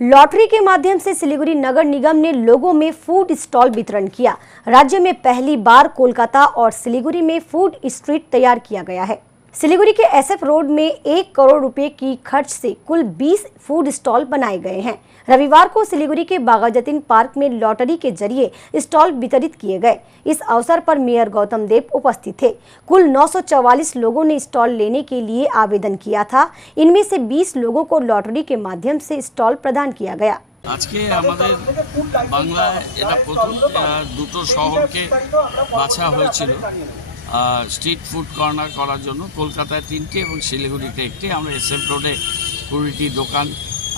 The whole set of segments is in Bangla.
लॉटरी के माध्यम से सिलीगुड़ी नगर निगम ने लोगों में फूड स्टॉल वितरण किया। राज्य में पहली बार कोलकाता और सिलीगुड़ी में फूड स्ट्रीट तैयार किया गया है। सिलीगुड़ी के एसएफ रोड में 1 करोड़ रुपए की खर्च से कुल 20 फूड स्टॉल बनाए गए हैं। रविवार को सिलीगुड़ी के बागाजतीन पार्क में लॉटरी के जरिए स्टॉल वितरित किए गए। इस अवसर पर मेयर गौतम देव उपस्थित थे। कुल 944 लोगों ने स्टॉल लेने के लिए आवेदन किया था। इनमें से 20 लोगों को लॉटरी के माध्यम से स्टॉल प्रदान किया गया। आज के हमारे बांग्लाয় এটা প্রথম দুটো শহরকে বাছা হয়েছিল স্ট্রিট ফুড কর্নার করার জন্য। কলকাতায় 3টে এবং শিলিগুড়িতে 1টি। আমরা এসএফ রোডে 20টি দোকান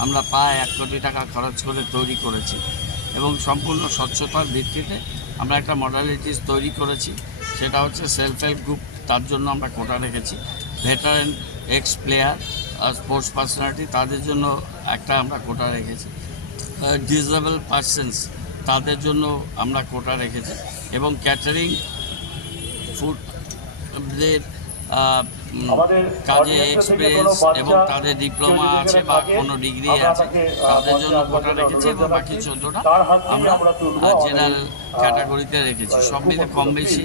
আমরা প্রায় 1 কোটি টাকা খরচ করে তৈরি করেছি এবং সম্পূর্ণ স্বচ্ছতার ভিত্তিতে আমরা একটা মডালিটিস তৈরি করেছি। সেটা হচ্ছে সেলফ হেল্প গ্রুপ, তার জন্য আমরা কোটা রেখেছি। Veteran x player sports personality তাদের জন্য একটা আমরা কোটা রেখেছি। ডিসেবল পার্সনস তাদের জন্য আমরা কোটা রেখেছি এবং ক্যাটারিং ফুডদের কাজে এক্সপিরিয়েন্স এবং তাদের ডিপ্লোমা আছে বা কোনো ডিগ্রি আছে তাদের জন্য কোটা রেখেছি এবং বাকি 14টা আমরা জেনারেল ক্যাটাগরিতে রেখেছি। সব মিলে কম বেশি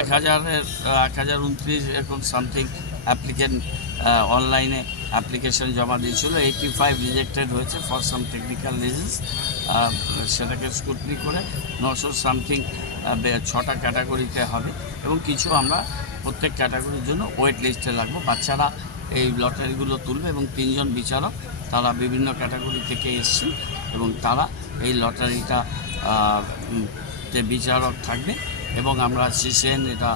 1029 এরকম সামথিং অ্যাপ্লিকেন্ট অনলাইনে অ্যাপ্লিকেশন জমা দিয়েছিল। 85 রিজেক্টেড হয়েছে ফর সাম টেকনিক্যাল রিজনস। সেটাকে স্ক্রুটনি করে 900 সামথিং 6টা ক্যাটাগরিতে হবে এবং কিছু আমরা প্রত্যেক ক্যাটাগরির জন্য ওয়েট লিস্টে রাখবো। বাচ্চারা এই লটারিগুলো তুলবে এবং 3 জন বিচারক তারা বিভিন্ন ক্যাটাগরি থেকে এসছেন এবং তারা এই লটারিটা বিচারক থাকবে এবং আমরা সিসিএন এটা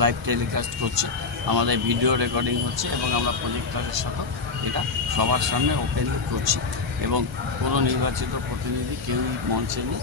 লাইভ টেলিকাস্ট করছি। আমাদের ভিডিও রেকর্ডিং হচ্ছে এবং আমরা প্রজেক্টরের সাথে এটা সবার সামনে ওপেনলি করছি এবং কোনো নির্বাচিত প্রতিনিধি কেউই মঞ্চে নেই।